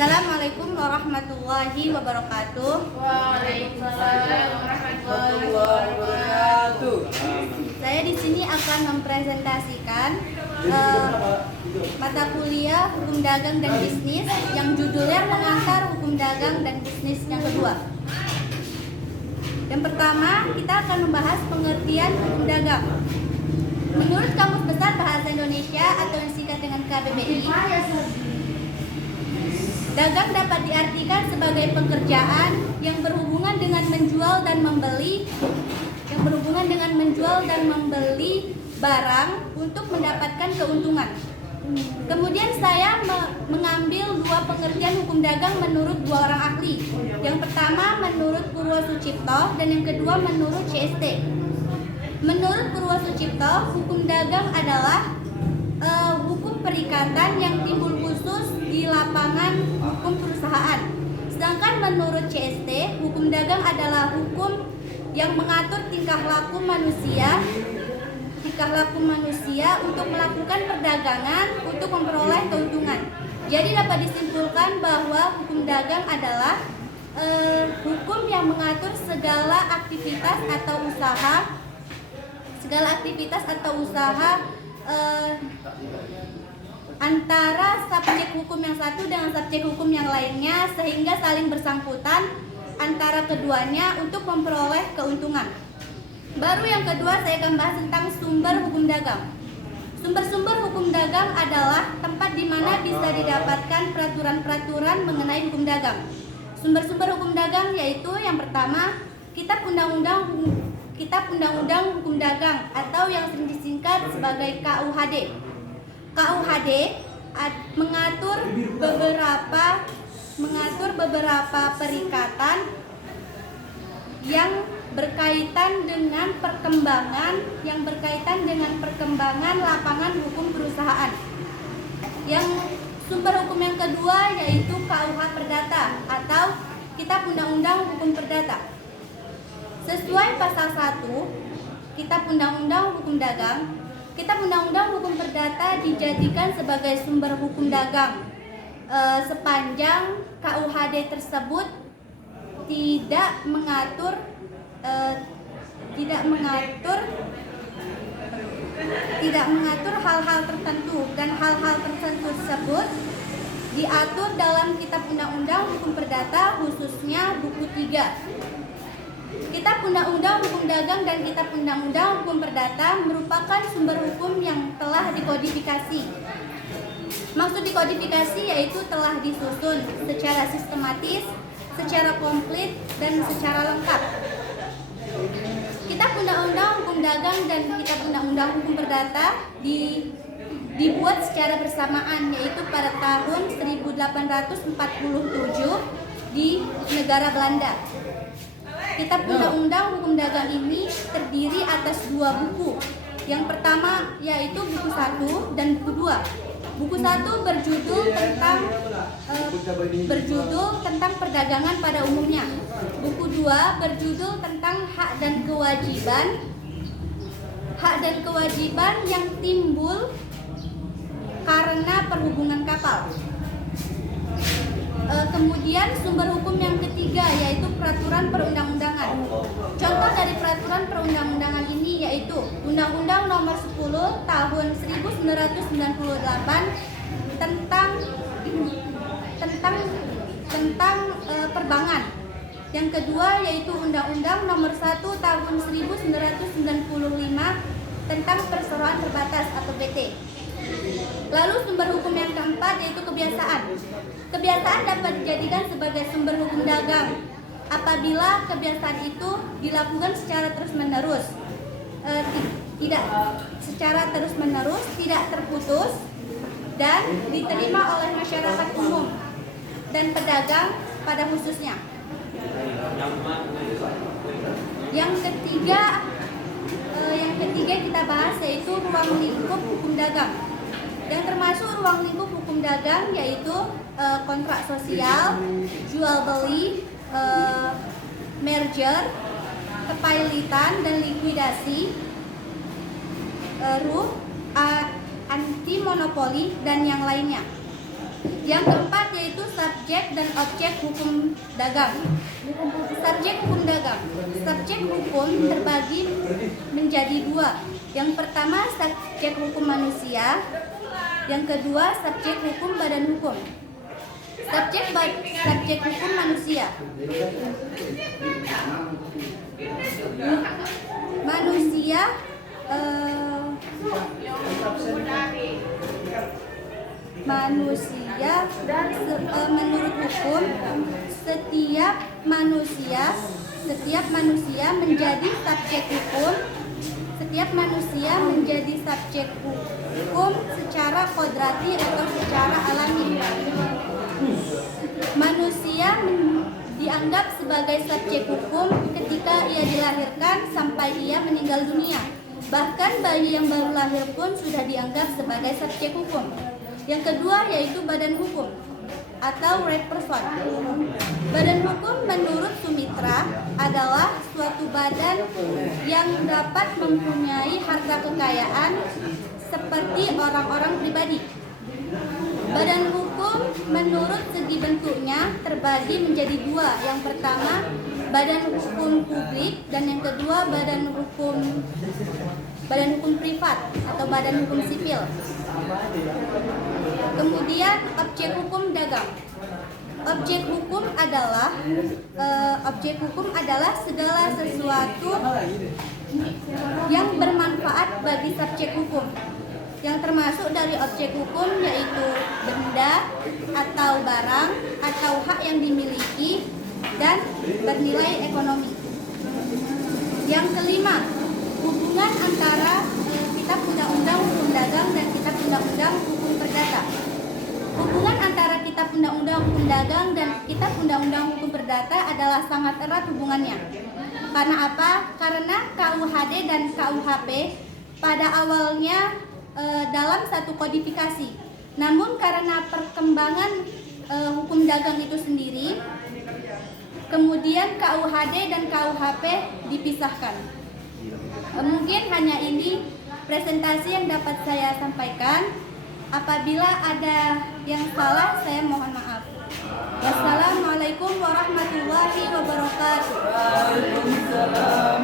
Assalamualaikum warahmatullahi wabarakatuh. Waalaikumsalam warahmatullahi wabarakatuh. Saya di sini akan mempresentasikan mata kuliah Hukum Dagang dan Bisnis yang judulnya Pengantar Hukum Dagang dan Bisnis yang kedua. Yang pertama, kita akan membahas pengertian hukum dagang. Menurut Kamus Besar Bahasa Indonesia atau yang disingkat dengan KBBI, dagang dapat diartikan sebagai pekerjaan yang berhubungan dengan menjual dan membeli barang untuk mendapatkan keuntungan. Kemudian saya mengambil dua pengertian hukum dagang menurut dua orang ahli. Yang pertama menurut Purwosucipto dan yang kedua menurut CST. Menurut Purwosucipto, hukum dagang adalah hukum perikatan yang timbul khusus di lapangan hukum perusahaan. Sedangkan menurut CST, hukum dagang adalah hukum yang mengatur tingkah laku manusia untuk melakukan perdagangan untuk memperoleh keuntungan. Jadi dapat disimpulkan bahwa hukum dagang adalah hukum yang mengatur segala aktivitas atau usaha antara subjek hukum yang satu dengan subjek hukum yang lainnya sehingga saling bersangkutan antara keduanya untuk memperoleh keuntungan. Baru yang kedua saya akan bahas tentang sumber hukum dagang. Sumber-sumber hukum dagang adalah tempat di mana bisa didapatkan peraturan-peraturan mengenai hukum dagang. Sumber-sumber hukum dagang yaitu yang pertama, Kitab Undang-Undang Hukum Dagang atau yang sering disingkat sebagai KUHD. KUHD mengatur beberapa perikatan yang berkaitan dengan perkembangan lapangan hukum perusahaan. Yang sumber hukum yang kedua yaitu KUH Perdata atau Kitab Undang-Undang Hukum Perdata. Sesuai pasal 1 Kitab Undang-Undang Hukum Dagang, Kitab Undang-Undang Hukum Perdata dijadikan sebagai sumber hukum dagang sepanjang KUHD tersebut tidak mengatur hal-hal tertentu, dan hal-hal tertentu tersebut diatur dalam Kitab Undang-Undang Hukum Perdata, khususnya buku 3. Kitab Undang-Undang Hukum Dagang dan Kitab Undang-Undang Hukum Perdata merupakan sumber hukum yang telah dikodifikasi. Maksud dikodifikasi yaitu telah disusun secara sistematis, secara komplit, dan secara lengkap. Kitab Undang-Undang Hukum Dagang dan Kitab Undang-Undang Hukum Perdata dibuat secara bersamaan, yaitu pada tahun 1847 di negara Belanda. Kitab Undang-Undang Hukum Dagang ini terdiri atas dua buku. Yang pertama yaitu buku 1 dan buku 2. Buku 1 berjudul tentang perdagangan pada umumnya. Buku 2 berjudul tentang hak dan kewajiban yang timbul karena perhubungan kapal. Kemudian sumber hukum yang ketiga yaitu peraturan perundang-undangan. Contoh dari peraturan perundang-undangan ini yaitu Undang-Undang Nomor 10 Tahun 1998 tentang perbankan. Yang kedua yaitu Undang-Undang Nomor 1 Tahun 1995 tentang perseroan terbatas atau PT. Lalu sumber hukum yang keempat yaitu kebiasaan. Kebiasaan dapat dijadikan sebagai sumber hukum dagang apabila kebiasaan itu dilakukan secara terus-menerus, tidak terputus, dan diterima oleh masyarakat umum dan pedagang pada khususnya. Yang ketiga kita bahas yaitu ruang lingkup hukum dagang. Yang termasuk ruang lingkup hukum dagang yaitu kontrak sosial, jual beli, merger, kepailitan dan likuidasi, anti monopoli dan yang lainnya. Yang keempat yaitu subjek dan objek hukum dagang. Subjek hukum dagang. Subjek hukum terbagi menjadi dua. Yang pertama subjek hukum manusia, yang kedua subjek hukum badan hukum. Subjek hukum manusia. Manusia menurut hukum setiap manusia menjadi subjek hukum. Setiap manusia menjadi subjek hukum secara kodrati atau secara alami. Manusia dianggap sebagai subjek hukum ketika ia dilahirkan sampai ia meninggal dunia. Bahkan bayi yang baru lahir pun sudah dianggap sebagai subjek hukum. Yang kedua yaitu badan hukum atau right person. Badan hukum menurut Sumitra adalah suatu badan yang dapat mempunyai harta kekayaan seperti orang-orang pribadi. Badan hukum menurut segi bentuknya terbagi menjadi dua. Yang pertama badan hukum publik dan yang kedua badan hukum privat atau badan hukum sipil. Kemudian objek hukum dagang. Objek hukum adalah segala sesuatu yang bermanfaat bagi subjek hukum. Yang termasuk dari objek hukum yaitu benda atau barang atau hak yang dimiliki dan bernilai ekonomi. Yang kelima, hubungan antara Kitab Undang-Undang Hukum Dagang dan Kitab Undang-Undang Hukum Perdata. Hubungan antara Kitab Undang-Undang Hukum Dagang dan Kitab Undang-Undang Hukum Perdata adalah sangat erat hubungannya. Karena apa? Karena KUHD dan KUHP pada awalnya dalam satu kodifikasi. Namun karena perkembangan hukum dagang itu sendiri, kemudian KUHD dan KUHP dipisahkan. Mungkin hanya ini presentasi yang dapat saya sampaikan. Apabila ada yang salah, saya mohon maaf. Wassalamualaikum warahmatullahi wabarakatuh. Waalaikumsalam.